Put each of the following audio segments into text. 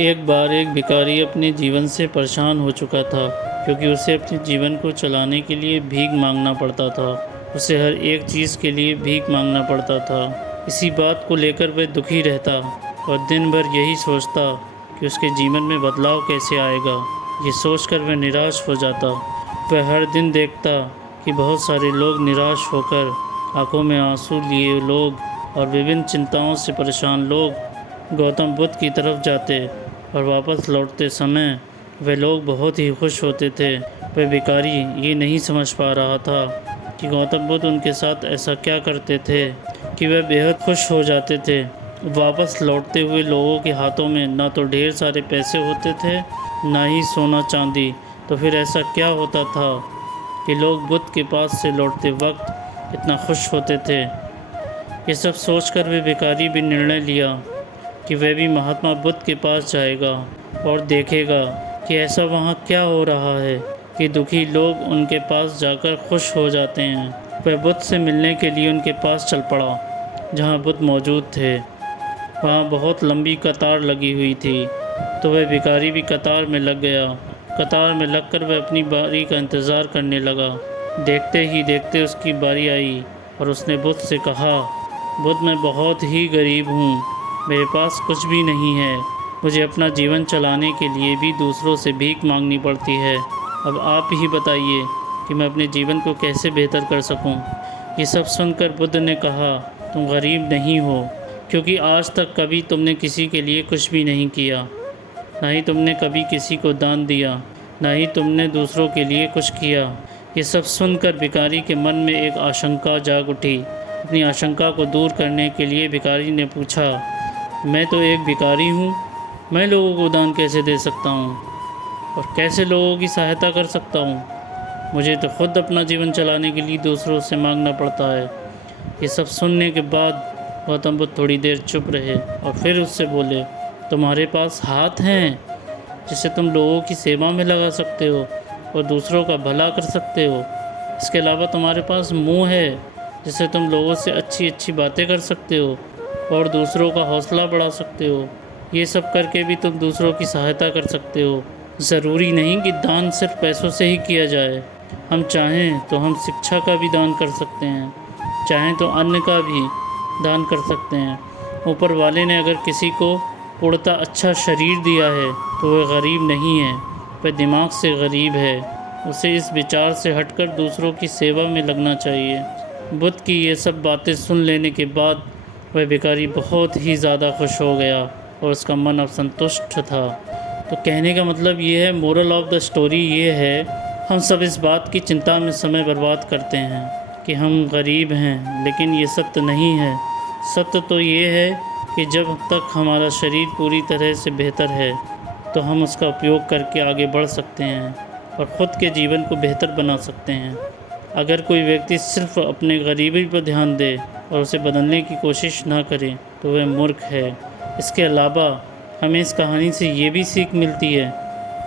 एक बार एक भिखारी अपने जीवन से परेशान हो चुका था, क्योंकि उसे अपने जीवन को चलाने के लिए भीख मांगना पड़ता था। उसे हर एक चीज़ के लिए भीख मांगना पड़ता था। इसी बात को लेकर वह दुखी रहता और दिन भर यही सोचता कि उसके जीवन में बदलाव कैसे आएगा। ये सोचकर वह निराश हो जाता। वह हर दिन देखता कि बहुत सारे लोग निराश होकर, आंखों में आंसू लिए लोग और विभिन्न चिंताओं से परेशान लोग गौतम बुद्ध की तरफ जाते, और वापस लौटते समय वे लोग बहुत ही खुश होते थे। वह भिखारी ये नहीं समझ पा रहा था कि गौतम बुद्ध उनके साथ ऐसा क्या करते थे कि वे बेहद खुश हो जाते थे। वापस लौटते हुए लोगों के हाथों में ना तो ढेर सारे पैसे होते थे, ना ही सोना चांदी। तो फिर ऐसा क्या होता था कि लोग बुद्ध के पास से लौटते वक्त इतना खुश होते थे। ये सब सोचकर वे भिखारी भी निर्णय लिया कि वह भी महात्मा बुद्ध के पास जाएगा और देखेगा कि ऐसा वहाँ क्या हो रहा है कि दुखी लोग उनके पास जाकर खुश हो जाते हैं। वह बुद्ध से मिलने के लिए उनके पास चल पड़ा। जहाँ बुद्ध मौजूद थे वहाँ बहुत लंबी कतार लगी हुई थी, तो वह भिखारी भी कतार में लग गया। कतार में लगकर वह अपनी बारी का इंतज़ार करने लगा। देखते ही देखते उसकी बारी आई और उसने बुद्ध से कहा, बुद्ध, मैं बहुत ही गरीब हूँ, मेरे पास कुछ भी नहीं है। मुझे अपना जीवन चलाने के लिए भी दूसरों से भीख मांगनी पड़ती है। अब आप ही बताइए कि मैं अपने जीवन को कैसे बेहतर कर सकूं। ये सब सुनकर बुद्ध ने कहा, तुम गरीब नहीं हो, क्योंकि आज तक कभी तुमने किसी के लिए कुछ भी नहीं किया, ना ही तुमने कभी किसी को दान दिया, ना ही तुमने दूसरों के लिए कुछ किया। ये सब सुनकर भिखारी के मन में एक आशंका जाग उठी। अपनी आशंका को दूर करने के लिए भिखारी ने पूछा, मैं तो एक भिखारी हूँ, मैं लोगों को दान कैसे दे सकता हूँ और कैसे लोगों की सहायता कर सकता हूँ। मुझे तो खुद अपना जीवन चलाने के लिए दूसरों से मांगना पड़ता है। ये सब सुनने के बाद गौतम बुद्ध थोड़ी देर चुप रहे और फिर उससे बोले, तुम्हारे पास हाथ हैं जिससे तुम लोगों की सेवा में लगा सकते हो और दूसरों का भला कर सकते हो। इसके अलावा तुम्हारे पास मुंह है जिससे तुम लोगों से अच्छी अच्छी बातें कर सकते हो और दूसरों का हौसला बढ़ा सकते हो। ये सब करके भी तुम दूसरों की सहायता कर सकते हो। ज़रूरी नहीं कि दान सिर्फ पैसों से ही किया जाए। हम चाहें तो हम शिक्षा का भी दान कर सकते हैं, चाहें तो अन्न का भी दान कर सकते हैं। ऊपर वाले ने अगर किसी को पूर्णतः अच्छा शरीर दिया है तो वह गरीब नहीं है, वह दिमाग से गरीब है। उसे इस विचार से हटकर दूसरों की सेवा में लगना चाहिए। बुद्ध की ये सब बातें सुन लेने के बाद वह भिखारी बहुत ही ज़्यादा खुश हो गया और उसका मन अब संतुष्ट था। तो कहने का मतलब ये है, मोरल ऑफ द स्टोरी ये है, हम सब इस बात की चिंता में समय बर्बाद करते हैं कि हम गरीब हैं, लेकिन ये सत्य नहीं है। सत्य तो ये है कि जब तक हमारा शरीर पूरी तरह से बेहतर है तो हम उसका उपयोग करके आगे बढ़ सकते हैं और ख़ुद के जीवन को बेहतर बना सकते हैं। अगर कोई व्यक्ति सिर्फ अपने गरीबी पर ध्यान दे और उसे बदलने की कोशिश ना करे तो वह मूर्ख है। इसके अलावा हमें इस कहानी से ये भी सीख मिलती है,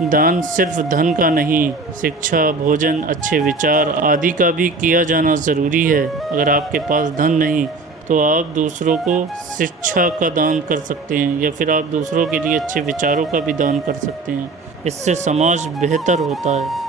दान सिर्फ धन का नहीं, शिक्षा, भोजन, अच्छे विचार आदि का भी किया जाना ज़रूरी है। अगर आपके पास धन नहीं तो आप दूसरों को शिक्षा का दान कर सकते हैं, या फिर आप दूसरों के लिए अच्छे विचारों का भी दान कर सकते हैं। इससे समाज बेहतर होता है।